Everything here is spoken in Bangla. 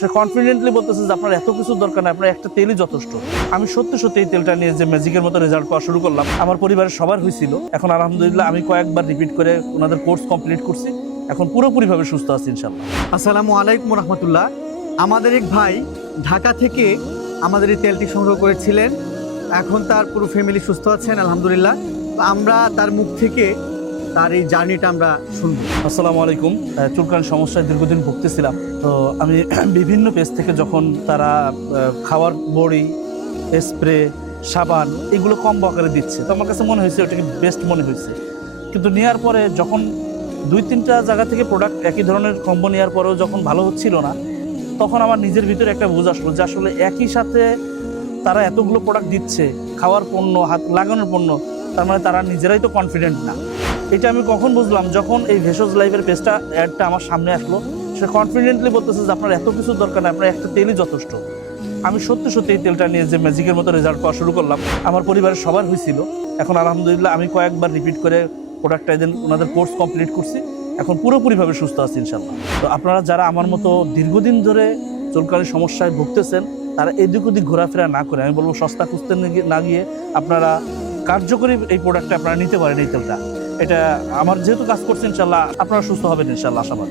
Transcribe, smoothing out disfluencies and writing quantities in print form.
সে কনফিডেন্টলি বলতেছে যে আপনার এত কিছু দরকার নেই, আপনার একটা তেলই যথেষ্ট। আমি সত্যি সত্যি এই তেলটা নিয়ে যে ম্যাজিকের মতো রেজাল্ট পাওয়া শুরু করলাম, আমার পরিবারের সবার হয়েছিল। এখন আলহামদুলিল্লাহ আমি কয়েকবার রিপিট করে ওনাদের কোর্স কমপ্লিট করছি, এখন পুরোপুরিভাবে সুস্থ আছি ইনশাল্লাহ। আসসালামু আলাইকুম রহমতুল্লাহ। আমাদের এক ভাই ঢাকা থেকে আমাদের এই তেলটি সংগ্রহ করেছিলেন। এখন তার পুরো ফ্যামিলি সুস্থ আছেন আলহামদুলিল্লাহ। তো আমরা তার মুখ থেকে তার এই জার্নিটা আমরা শুনবো। আসসালামু আলাইকুম। চুলকানির সমস্যায় দীর্ঘদিন ভুগতেছিলাম। তো আমি বিভিন্ন পেজ থেকে যখন তারা খাওয়ার বড়ি, স্প্রে, সাবান এগুলো কম আকারে দিচ্ছে, তো আমার কাছে মনে হয়েছে ওটাকে বেস্ট মনে হয়েছে। কিন্তু নেওয়ার পরে যখন 2-3টা জায়গা থেকে প্রোডাক্ট একই ধরনের কম্বো নেওয়ার পরেও যখন ভালো হচ্ছিল না, তখন আমার নিজের ভিতরে একটা বুঝ আসলো যে আসলে একই সাথে তারা এতগুলো প্রোডাক্ট দিচ্ছে, খাওয়ার পণ্য, হাত লাগানোর পণ্য, তার মানে তারা নিজেরাই তো কনফিডেন্ট না। এটা আমি কখন বুঝলাম, যখন এই ভেষজ লাইফের পেজটা অ্যাডটা আমার সামনে আসলো। সে কনফিডেন্টলি বলতেছে যে আপনার এত কিছু দরকার নেই, আপনার একটা তেলই যথেষ্ট। আমি সত্যি সত্যি এই তেলটা নিয়ে যে ম্যাজিকের মতো রেজাল্ট পাওয়া শুরু করলাম, আমার পরিবারের সবার হয়েছিল। এখন আলহামদুলিল্লাহ আমি কয়েকবার রিপিট করে প্রোডাক্টটা এদিন ওনাদের কোর্স কমপ্লিট করছি, এখন পুরোপুরিভাবে সুস্থ আছি ইনশাল্লাহ। তো আপনারা যারা আমার মতো দীর্ঘদিন ধরে চুলকানির সমস্যায় ভুগতেছেন, তারা এদিক ওদিক ঘোরাফেরা না করে, আমি বলবো সস্তা খুঁজতে না গিয়ে আপনারা কার্যকরী এই প্রোডাক্টটা আপনারা নিতে পারেন। এই তেলটা, এটা আমার যেহেতু কাজ করছে ইনশাল্লাহ আপনারা সুস্থ হবেন ইনশাল্লাহ, আশাবাদী।